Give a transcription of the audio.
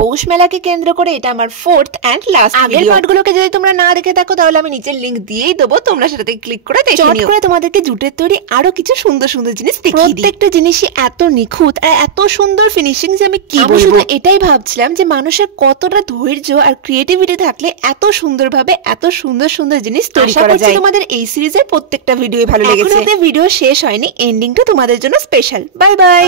পৌষ মেলাকে কেন্দ্র করে এটা আমার 4th এন্ড লাস্ট ভিডিও। আগের পার্টগুলোকে যদি তোমরা না দেখে থাকো তাহলে আমি নিচের লিংক দিয়েই দেবো, তোমরা সেটাতে ক্লিক করে দেখে নিও। করে তোমাদেরকে জুটের তৈরি আরো কিছু সুন্দর সুন্দর জিনিস দেখিয়ে দিই। প্রত্যেকটা জিনিসই এত নিখুঁত আর এত সুন্দর ফিনিশিং যে আমি কি বলবো। শুধু এটাই ভাবছিলাম যে মানুষের কতটা ধৈর্য আর ক্রিয়েটিভিটি থাকলে এত সুন্দরভাবে এত সুন্দর সুন্দর জিনিস তৈরি করা যায়। তোমাদের এই সিরিজের প্রত্যেকটা ভিডিওই ভালো লেগেছে। এখনো ভিডিও শেষ হয়নি, এন্ডিংটা তোমাদের জন্য স্পেশাল। Bye bye.